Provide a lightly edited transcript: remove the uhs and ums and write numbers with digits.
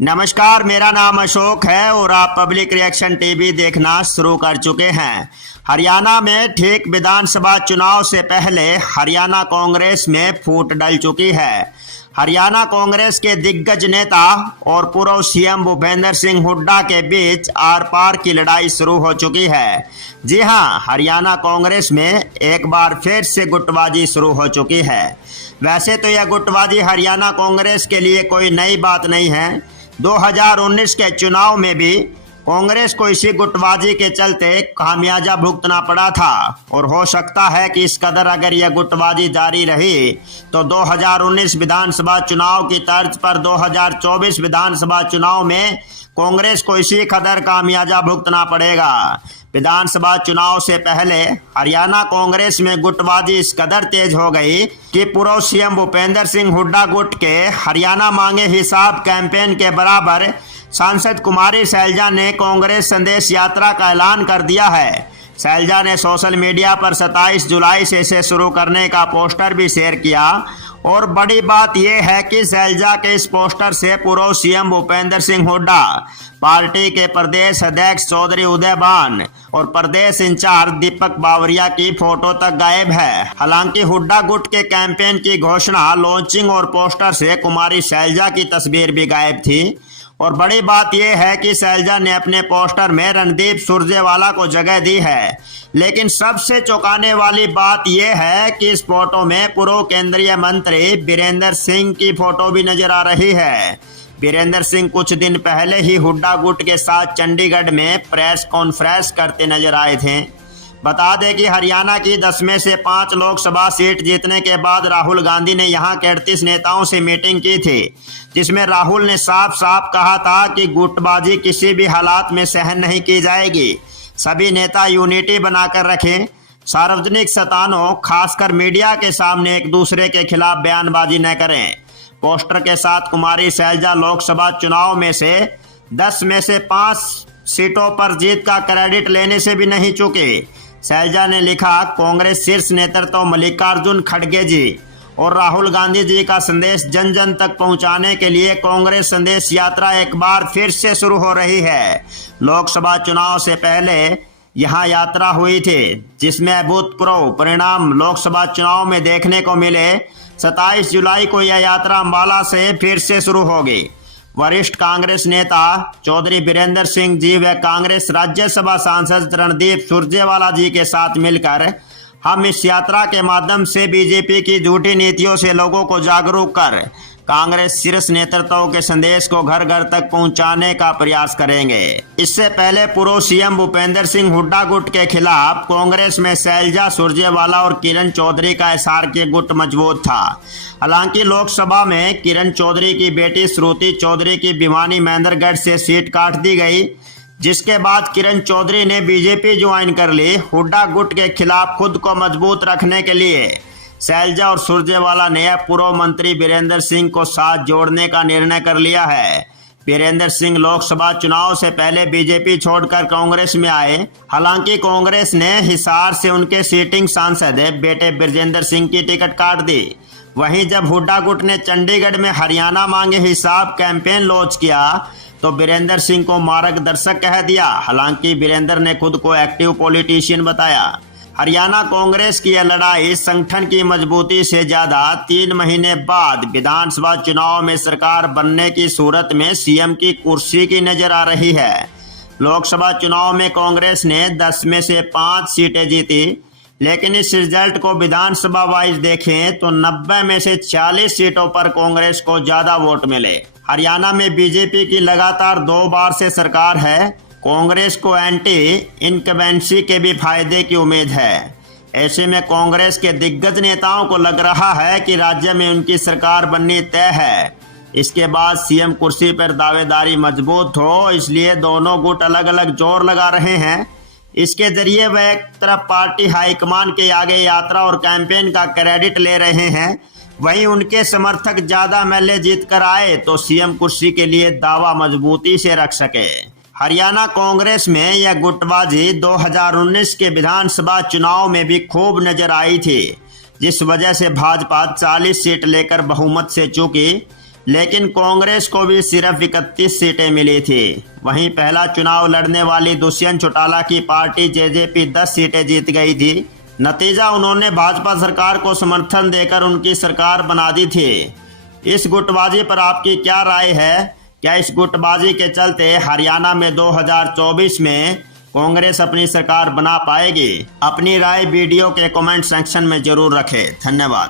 नमस्कार, मेरा नाम अशोक है और आप पब्लिक रिएक्शन टीवी देखना शुरू कर चुके हैं। हरियाणा में ठीक विधानसभा चुनाव से पहले हरियाणा कांग्रेस में फूट डल चुकी है। हरियाणा कांग्रेस के दिग्गज नेता और पूर्व सीएम भूपेंद्र सिंह हुड्डा के बीच आर पार की लड़ाई शुरू हो चुकी है। जी हां, हरियाणा कांग्रेस में एक बार फिर से गुटबाजी शुरू हो चुकी है। वैसे तो यह गुटबाजी हरियाणा कांग्रेस के लिए कोई नई बात नहीं है। 2019 के चुनाव में भी कांग्रेस को इसी गुटबाजी के चलते खामियाजा भुगतना पड़ा था और हो सकता है कि इस कदर अगर यह गुटबाजी जारी रही तो 2019 विधानसभा चुनाव की तर्ज पर 2024 विधानसभा चुनाव में कांग्रेस को इसी कदर खामियाजा भुगतना पड़ेगा। विधानसभा चुनाव से पहले हरियाणा कांग्रेस में गुटबाजी इस कदर तेज हो गई कि पूर्व सीएम भूपेंद्र सिंह हुड्डा गुट के हरियाणा मांगे हिसाब कैंपेन के बराबर सांसद कुमारी सैलजा ने कांग्रेस संदेश यात्रा का ऐलान कर दिया है। सैलजा ने सोशल मीडिया पर 27 जुलाई से इसे शुरू करने का पोस्टर भी शेयर किया और बड़ी बात यह है कि सैलजा के इस पोस्टर से पूर्व सीएम भूपेंद्र सिंह हुड्डा, पार्टी के प्रदेश अध्यक्ष चौधरी उदय भान और प्रदेश इंचार्ज दीपक बावरिया की फोटो तक गायब है। हालांकि हुड्डा गुट के कैंपेन की घोषणा, लॉन्चिंग और पोस्टर से कुमारी सैलजा की तस्वीर भी गायब थी। और बड़ी बात यह है कि सैलजा ने अपने पोस्टर में रणदीप सुरजेवाला को जगह दी है। लेकिन सबसे चौंकाने वाली बात यह है कि इस फोटो में पूर्व केंद्रीय मंत्री बीरेंद्र सिंह की फोटो भी नजर आ रही है। बीरेंद्र सिंह कुछ दिन पहले ही हुड्डा गुट के साथ चंडीगढ़ में प्रेस कॉन्फ्रेंस करते नजर आए थे। बता दें कि हरियाणा की 10 में से 5 लोकसभा सीट जीतने के बाद राहुल गांधी ने यहां के 38 नेताओं से मीटिंग की थी, जिसमें राहुल ने साफ साफ कहा था कि गुटबाजी किसी भी हालात में सहन नहीं की जाएगी। सभी नेता यूनिटी बनाकर रखें, सार्वजनिक स्थानों खासकर मीडिया के सामने एक दूसरे के खिलाफ बयानबाजी न करें। पोस्टर के साथ कुमारी सैलजा लोकसभा चुनाव में से 10 में से 5 सीटों पर जीत का क्रेडिट लेने से भी नहीं चूके। सैलजा ने लिखा, कांग्रेस शीर्ष नेतृत्व मल्लिकार्जुन खड़गे जी और राहुल गांधी जी का संदेश जन जन तक पहुंचाने के लिए कांग्रेस संदेश यात्रा एक बार फिर से शुरू हो रही है। लोकसभा चुनाव से पहले यहां यात्रा हुई थी, जिसमें अभूतपूर्व परिणाम लोकसभा चुनाव में देखने को मिले। 27 जुलाई को यह यात्रा अंबाला से फिर से शुरू होगी। वरिष्ठ कांग्रेस नेता चौधरी बीरेंद्र सिंह जी व कांग्रेस राज्यसभा सांसद रणदीप सुरजेवाला जी के साथ मिलकर हम इस यात्रा के माध्यम से बीजेपी की झूठी नीतियों से लोगों को जागरूक कर कांग्रेस शीर्ष नेतृत्व के संदेश को घर घर तक पहुंचाने का प्रयास करेंगे। इससे पहले पूर्व सीएम भूपेंद्र सिंह हुड्डा गुट के खिलाफ कांग्रेस में सैलजा, सुरजेवाला और किरण चौधरी का एसआरके गुट मजबूत था। हालांकि लोकसभा में किरण चौधरी की बेटी श्रुति चौधरी की भिवानी महेंद्रगढ़ से सीट काट दी गई, जिसके बाद किरण चौधरी ने बीजेपी ज्वाइन कर ली। हुड्डा गुट के खिलाफ खुद को मजबूत रखने के लिए सैलजा और सुरजेवाला ने पूर्व मंत्री बीरेंद्र सिंह को साथ जोड़ने का निर्णय कर लिया है। बीरेंद्र सिंह लोकसभा चुनाव से पहले बीजेपी छोड़कर कांग्रेस में आए। हालांकि कांग्रेस ने हिसार से उनके सीटिंग सांसद बेटे ब्रजेंद्र सिंह की टिकट काट दी। वहीं जब हुड्डा गुट ने चंडीगढ़ में हरियाणा मांगे हिसाब कैंपेन लॉन्च किया तो बीरेंद्र सिंह को मार्गदर्शक कह दिया। हालांकि बीरेंद्र ने खुद को एक्टिव पॉलिटिशियन बताया। हरियाणा कांग्रेस की यह लड़ाई संगठन की मजबूती से ज्यादा 3 महीने बाद विधानसभा चुनाव में सरकार बनने की सूरत में सीएम की कुर्सी की नजर आ रही है। लोकसभा चुनाव में कांग्रेस ने 10 में से 5 सीटें जीती, लेकिन इस रिजल्ट को विधानसभा वाइज देखें तो 90 में से 40 सीटों पर कांग्रेस को ज्यादा वोट मिले। हरियाणा में बीजेपी की लगातार 2 बार से सरकार है। कांग्रेस को एंटी इनकम्बेंसी के भी फायदे की उम्मीद है। ऐसे में कांग्रेस के दिग्गज नेताओं को लग रहा है कि राज्य में उनकी सरकार बननी तय है। इसके बाद सीएम कुर्सी पर दावेदारी मजबूत हो, इसलिए दोनों गुट अलग अलग जोर लगा रहे हैं। इसके जरिए वह एक तरफ पार्टी हाईकमान के आगे यात्रा और कैंपेन का क्रेडिट ले रहे हैं, वहीं उनके समर्थक ज्यादा एमएलए जीत कर आए तो सीएम कुर्सी के लिए दावा मजबूती से रख सके। हरियाणा कांग्रेस में यह गुटबाजी 2019 के विधानसभा चुनाव में भी खूब नजर आई थी, जिस वजह से भाजपा 40 सीट लेकर बहुमत से चूकी। लेकिन कांग्रेस को भी सिर्फ 31 सीटें मिली थी। वहीं पहला चुनाव लड़ने वाली दुष्यंत चौटाला की पार्टी जेजेपी 10 सीटें जीत गई थी। नतीजा, उन्होंने भाजपा सरकार को समर्थन देकर उनकी सरकार बना दी थी। इस गुटबाजी पर आपकी क्या राय है? क्या इस गुटबाजी के चलते हरियाणा में 2024 में कांग्रेस अपनी सरकार बना पाएगी? अपनी राय वीडियो के कमेंट सेक्शन में जरूर रखें। धन्यवाद।